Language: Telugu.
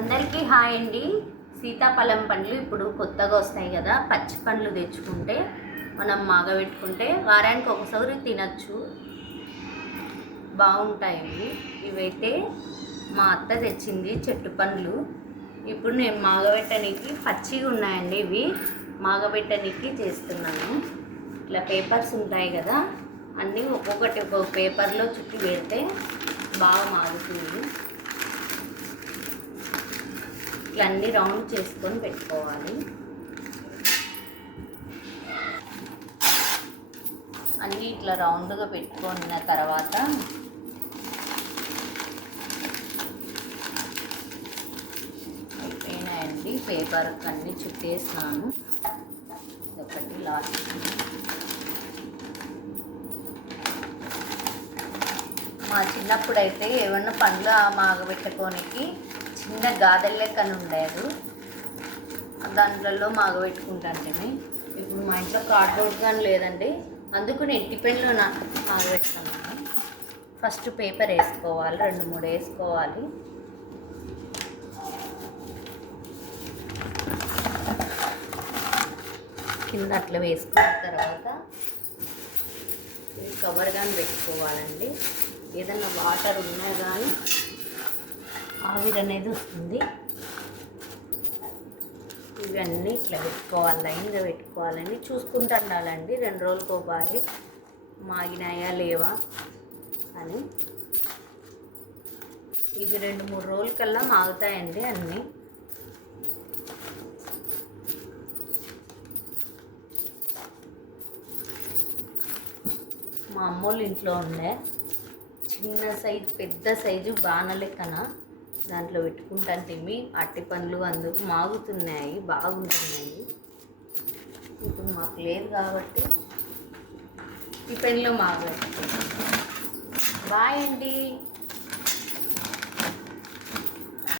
అందరికీ హాయ్ అండి. సీతాఫలం పండ్లు ఇప్పుడు కొత్తగా వస్తాయి కదా. పచ్చి పండ్లు తెచ్చుకుంటే మనం మాగబెట్టుకుంటే వారానికి ఒకసారి తినచ్చు, బాగుంటాయి. ఇవైతే మా అత్త తెచ్చింది చెట్టు పండ్లు. ఇప్పుడు నేను మాగబెట్టడానికి పచ్చిగా ఉన్నాయండి. ఇవి మాగబెట్టడానికి చేస్తున్నాను. ఇట్లా పేపర్స్ ఉంటాయి కదా, అన్నీ ఒక్కొక్కటి ఒక్కొక్క పేపర్లో చుట్టి పెడితే బాగా మాగుతుంది. ఇట్లా అన్నీ రౌండ్ చేసుకొని పెట్టుకోవాలి. అన్నీ ఇట్లా రౌండ్గా పెట్టుకున్న తర్వాత అయిపోయినాయండి. పేపర్ అన్నీ చుట్టేసినాను. ఒకటి లాస్ట్. మా చిన్నప్పుడైతే ఏమన్నా పండ్లు మాగబెట్టుకోనికి చిన్న గాదెల లెక్కన ఉండేది, దాంట్లో మాగబెట్టుకుంటాంటే. ఇప్పుడు మా ఇంట్లో కార్డ్బోర్డ్ కానీ లేదండి, అందుకు నేను టిఫిన్లో మాగబెట్టుకున్నాను. ఫస్ట్ పేపర్ వేసుకోవాలి, 2-3 వేసుకోవాలి. కింద అట్లా వేసుకున్న తర్వాత కవర్ కానీ పెట్టుకోవాలండి. ఏదన్నా వాటర్ ఉన్నా కానీ ఆవిరి అనేది వస్తుంది. ఇవన్నీ ఇట్లా పెట్టుకోవాలి, లైన్గా పెట్టుకోవాలండి. చూసుకుంటూ ఉండాలండి 2 రోజులకు ఒకసారి మాగినాయా లేవా అని. ఇవి 2-3 రోజులకల్లా మాగుతాయండి అన్నీ. మా అమ్మోళ్ళ ఇంట్లో ఉండే చిన్న సైజు, పెద్ద సైజు బాణ లెక్కన దాంట్లో పెట్టుకుంటాంటే అట్టి పండ్లు అందుకు మాగుతున్నాయి, బాగుంటున్నాయి. ఇప్పుడు మాకు లేదు కాబట్టి టిఫిన్లో మాగబెట్టుకుంటాం. బాయ్ అండి.